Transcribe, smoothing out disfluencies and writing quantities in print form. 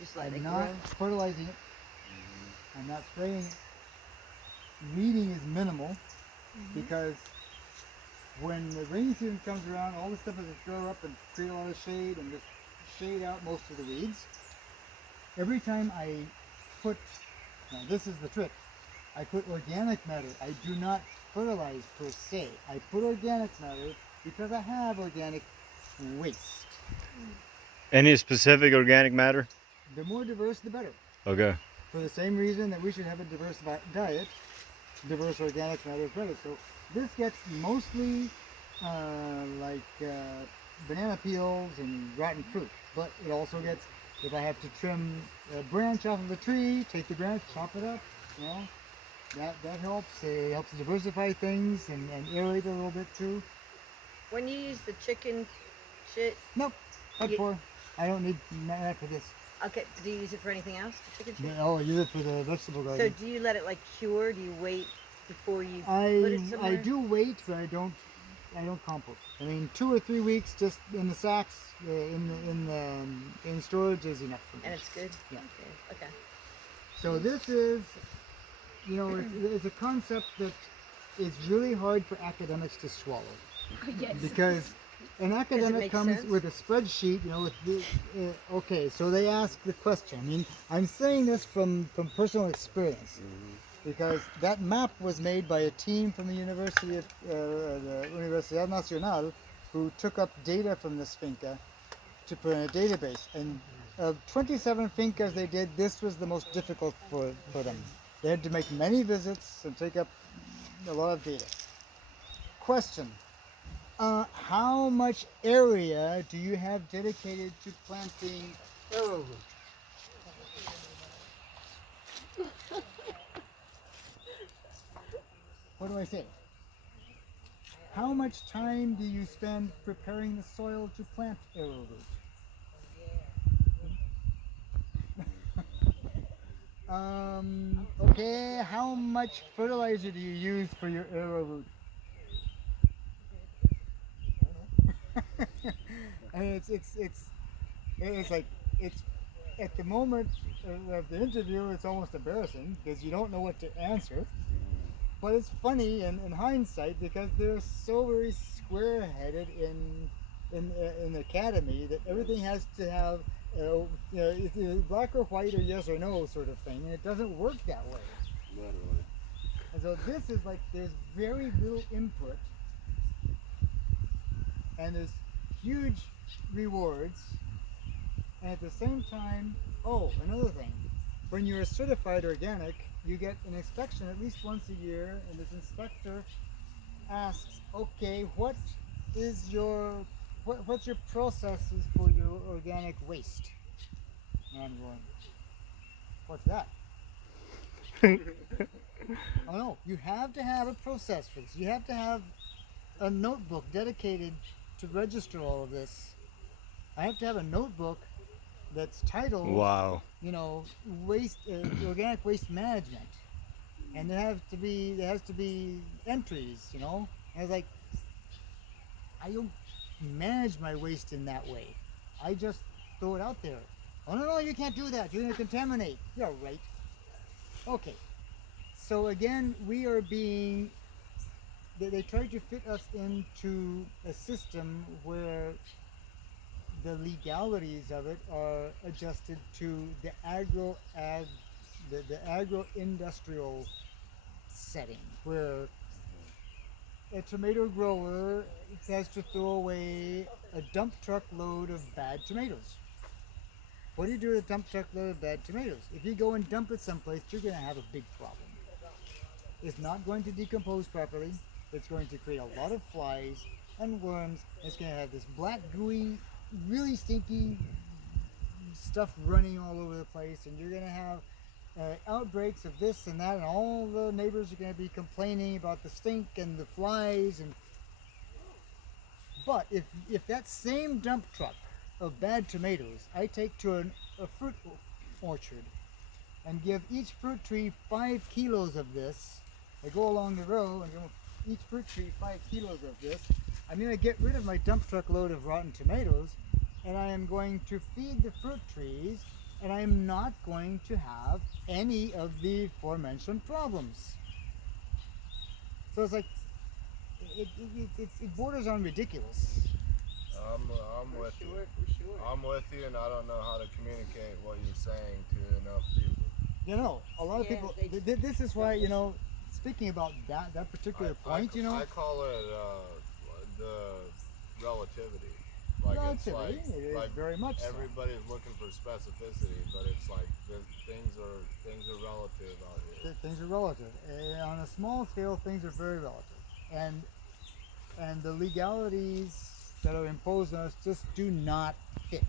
Just let I'm it not grow. fertilizing it. I'm not spraying it. Weeding is minimal because when the rainy season comes around, all this stuff is to grow up and create a lot of shade and just shade out most of the weeds. Every time I put, now this is the trick, I put organic matter. I do not fertilize per se. I put organic matter because I have organic waste. Any specific organic matter? The more diverse, the better. Okay. For the same reason that we should have a diverse diet, diverse organic matter is better. So this gets mostly banana peels and rotten fruit, but it also gets, if I have to trim a branch off of a tree, take the branch, chop it up, you know, that helps. It helps diversify things and aerate a little bit too. When you use the chicken shit, Nope, what you, for? I don't need that for this. okay, do you use it for anything else? The chicken shit? No, I use it for the vegetable So garden. do you let it like cure? Do you wait before you put it I somewhere? do wait, but I don't compost. I mean, 2 or 3 weeks just in the sacks, in storage is enough for me. And it's good? Yeah. Okay. So this is, it's a concept that is really hard for academics to swallow. Yes. Because an academic make comes sense? with a spreadsheet, with the, okay, so they ask the question. I mean, I'm saying this from personal experience. Because that map was made by a team from the the Universidad Nacional, who took up data from this finca to put in a database. And of 27 fincas they did, this was the most difficult for them. They had to make many visits and take up a lot of data. Question. How much area do you have dedicated to planting arrowroot? What do I say? How much time do you spend preparing the soil to plant arrowroot? Okay, how much fertilizer do you use for your arrowroot? And it's like, it's at the moment of the interview, it's almost embarrassing because you don't know what to answer. But it's funny in hindsight because they're so very square-headed in the academy that everything has to have it's either black or white or yes or no sort of thing, and it doesn't work that way. Literally. And so this is like, there's very little input, and there's huge rewards, and at the same time, oh, another thing, when you're certified organic, you get an inspection at least once a year, and this inspector asks, okay, what's your processes for your organic waste? And I'm going, what's that? Oh no, you have to have a process for this. You have to have a notebook dedicated to register all of this. I have to have a notebook that's titled, Wow. waste, organic waste management, and there has to be entries. And I was like, I don't manage my waste in that way. I just throw it out there. Oh no, you can't do that. You're going to contaminate. Yeah, right. Okay. So again, we are being. They tried to fit us into a system where the legalities of it are adjusted to the agro-industrial setting, where a tomato grower has to throw away a dump truck load of bad tomatoes. What do you do with a dump truck load of bad tomatoes? If you go and dump it someplace, you're going to have a big problem. It's not going to decompose properly. It's going to create a lot of flies and worms. It's going to have this black, gooey, really stinky stuff running all over the place, and you're going to have outbreaks of this and that, and all the neighbors are going to be complaining about the stink and the flies. But if that same dump truck of bad tomatoes I take to a fruit orchard and give each fruit tree 5 kilos of this, I go along the row and give each fruit tree 5 kilos of this, I'm going to get rid of my dump truck load of rotten tomatoes, and I am going to feed the fruit trees and I am not going to have any of the aforementioned problems. So it's like it borders on ridiculous. I'm with you. For sure. I'm with you, and I don't know how to communicate what you're saying to enough people. You know, a lot of Yeah, people. they This is why, you know, speaking about that particular point, you know, I call it the relativity. Like it's relativity, like it is like very much so. everybody's looking for specificity, but it's like things are relative out here. Things are relative. On a small scale, things are very relative, and the legalities that are imposed on us just do not fit.